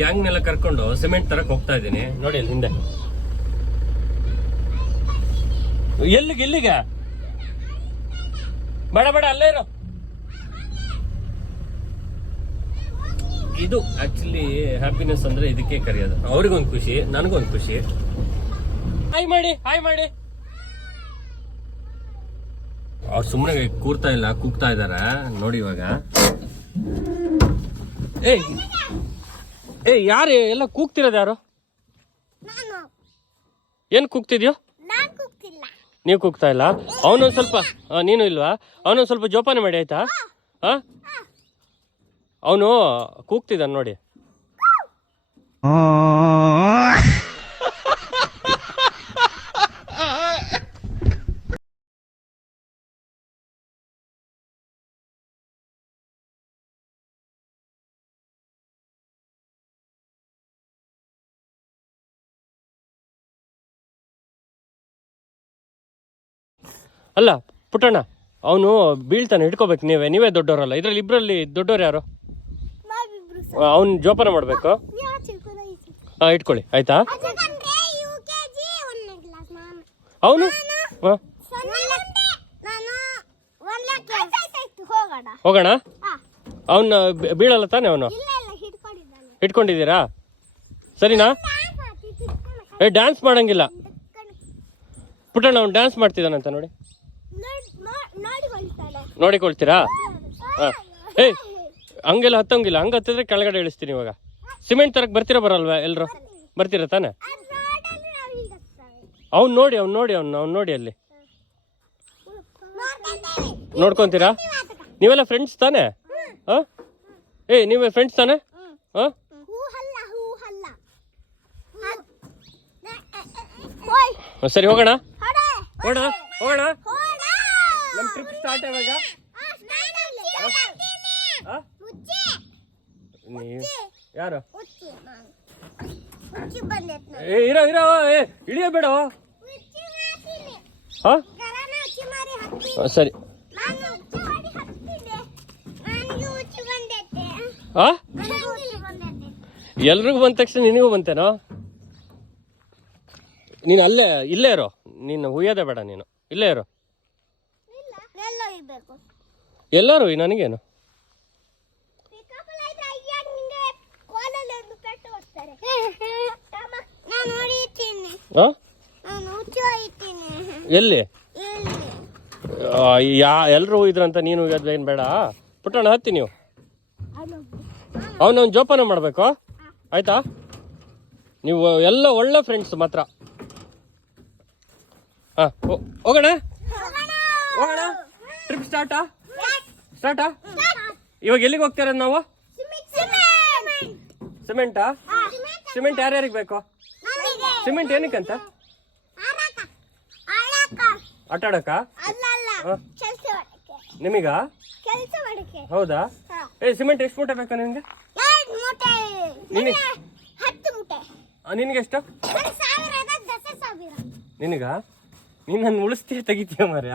ಗ್ಯಾಂಗ್ನೆಲ್ಲ ಕರ್ಕೊಂಡು ಸಿಮೆಂಟ್ ತರಕ್ ಹೋಗ್ತಾ ಇದ್ದೀನಿ ನೋಡಿ ಅಲ್ಲಿ ಹಿಂದೆ. ಎಲ್ಲಿಗೆ ಬೇಡ ಅಲ್ಲೇ ಇರೋ. ಇದು ಆಕ್ಚುಲಿ ಹ್ಯಾಪಿನೆಸ್ ಅಂದ್ರೆ ಇದಕ್ಕೆ ಕರೆಯೋದು. ಅವ್ರಿಗೊಂದು ಖುಷಿ, ನನಗೊಂದು ಖುಷಿ. ಹಾಯ್ ಮಾಡಿ. ಅವ್ರು ಸುಮ್ಮನೆ ಕೂರ್ತಾ ಇಲ್ಲ, ಕೂಗ್ತಾ ಇದಾರ ನೋಡಿ ಇವಾಗ. ಯಾರು ಎಲ್ಲ ಕೂಗ್ತಿರೋದು? ಯಾರು ಏನ್ ಕೂಗ್ತಿದ್ಯೋ? ನೀವು ಕೂಗ್ತಾ ಇಲ್ಲ. ಅವನೊಂದ್ ಸ್ವಲ್ಪ, ನೀನು ಇಲ್ವಾ? ಅವನೊಂದ್ ಸ್ವಲ್ಪ ಜೋಪಾನ ಮಾಡಿ ಆಯ್ತಾ? ಅವನು ಕೂಗ್ತಿದ್ದಾನೆ ನೋಡಿ. ಅಲ್ಲ ಪುಟ್ಟಣ್ಣ, ಅವನು ಬೀಳ್ತಾನೆ, ಹಿಡ್ಕೋಬೇಕು. ನೀವೇ ದೊಡ್ಡವರಲ್ಲ ಇದ್ರಲ್ಲಿ. ಇಬ್ರಲ್ಲಿ ದೊಡ್ಡವ್ರು ಯಾರು? ಅವ್ನು ಜೋಪಾನ ಮಾಡ್ಬೇಕು. ಇಟ್ಕೊಳ್ಳಿ ಆಯ್ತಾ? ಅವನು ಹೋಗೋಣ. ಅವನ್ನ ಬೀಳಲ್ಲ ತಾನೆ? ಅವನು ಹಿಡ್ಕೊಂಡಿದ್ದೀರಾ? ಸರಿನಾ? ಡ್ಯಾನ್ಸ್ ಮಾಡಂಗಿಲ್ಲ ಪುಟ್ಟಣ್ಣ. ಅವ್ನು ಡ್ಯಾನ್ಸ್ ಮಾಡ್ತಿದ್ದಾನಂತ ನೋಡಿ. ನೋಡಿಕೊಳ್ತೀರಾ? ಹಂಗೆಲ್ಲ ಹತ್ತಂಗಿಲ್ಲ. ಹಂಗ ಹತ್ತಿದ್ರೆ ಕೆಳಗಡೆ ಇಳಿಸ್ತೀನಿ. ಇವಾಗ ಸಿಮೆಂಟ್ ತರಕ್ ಬರ್ತೀರಾ ಬರಲ್ವಾ? ಎಲ್ರು ಬರ್ತೀರಾ ತಾನೆ? ಅವ್ನು ನೋಡಿ ಅಲ್ಲಿ ನೋಡ್ಕೊಂತೀರಾ? ನೀವೆಲ್ಲ ಫ್ರೆಂಡ್ಸ್ ತಾನೆ? ನೀವೇ ಫ್ರೆಂಡ್ಸ್ ತಾನೆ? ಸರಿ ಹೋಗೋಣ. ನಮ್ ಟ್ರಿಪ್ ಸ್ಟಾರ್ಟ್ ಆವಾಗ. ಯಾರು? ಇರೋ ಇಳಿಯಬೇಡ. ಸರಿ. ಎಲ್ರಿಗೂ ಬಂದ ತಕ್ಷಣ ನಿನಗೂ ಬಂತೇನೋ? ನೀನು ಇಲ್ಲೇ ಇರೋ. ನೀನು ಹುಯ್ಯೋದೇ ಬೇಡ. ನೀನು ಇಲ್ಲೇ ಇರೋ. ಎಲ್ಲರೂ ನನಗೇನು? ಎಲ್ಲಿ? ಎಲ್ರು ಹೋಗಿದ್ರಂತ ನೀನು ಏನ್ ಬೇಡ. ಪುಟ್ಟಣ್ಣ ಹತ್ತಿ ನೀವು. ಅವನೊಂದು ಜೋಪಾನ ಮಾಡ್ಬೇಕು ಆಯ್ತಾ? ನೀವು ಎಲ್ಲ ಒಳ್ಳೆ ಫ್ರೆಂಡ್ಸ್ ಮಾತ್ರ. ಹೋಗೋಣ. ಟ್ರಿಪ್ ಸ್ಟಾರ್ಟಾ? ಇವಾಗ ಎಲ್ಲಿಗೆ ಹೋಗ್ತಾರ ನಾವು? ಸಿಮೆಂಟಾ? ಸಿಮೆಂಟ್ ಯಾರ್ಯಾರಿಗೆ ಬೇಕು? ಸಿಮೆಂಟ್ ಏನಕ್ಕಂತ? ಆಟಾಡಕ? ನಿಮಗ? ಹೌದಾ? ಸಿಮೆಂಟ್ ಎಷ್ಟು ಮೂಟೆ ಬೇಕಾ ನಿನ್ಗೆ? ನಿನ್ಗೆ ಎಷ್ಟು? ನಿನಗ? ನೀನ್ ನನ್ನ ಉಳಿಸ್ತೀಯ ತೆಗಿತೀಯ ಮಾರ್ಯ?